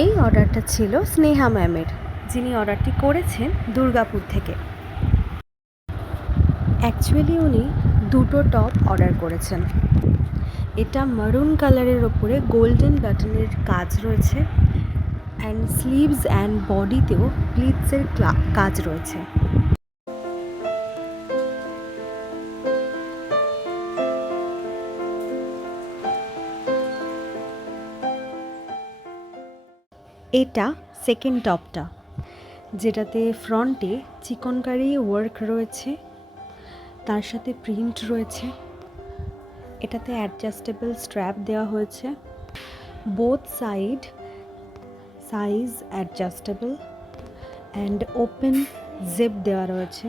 এই অর্ডারটা ছিল স্নেহা ম্যামের, যিনি অর্ডারটি করেছেন দুর্গাপুর থেকে। অ্যাকচুয়ালি উনি দুটো টপ অর্ডার করেছেন। এটা মারুন কালারের ওপরে গোল্ডেন বাটনের কাজ রয়েছে, অ্যান্ড স্লিভস অ্যান্ড বডিতেও প্লিটসের কাজ রয়েছে। এটা সেকেন্ড টপটা, যেটাতে ফ্রন্টে চিকনকারি ওয়ার্ক রয়েছে, তার সাথে প্রিন্ট রয়েছে। এটাতে অ্যাডজাস্টেবল স্ট্র্যাপ দেওয়া হয়েছে, both side size adjustable and open zip দেওয়া রয়েছে।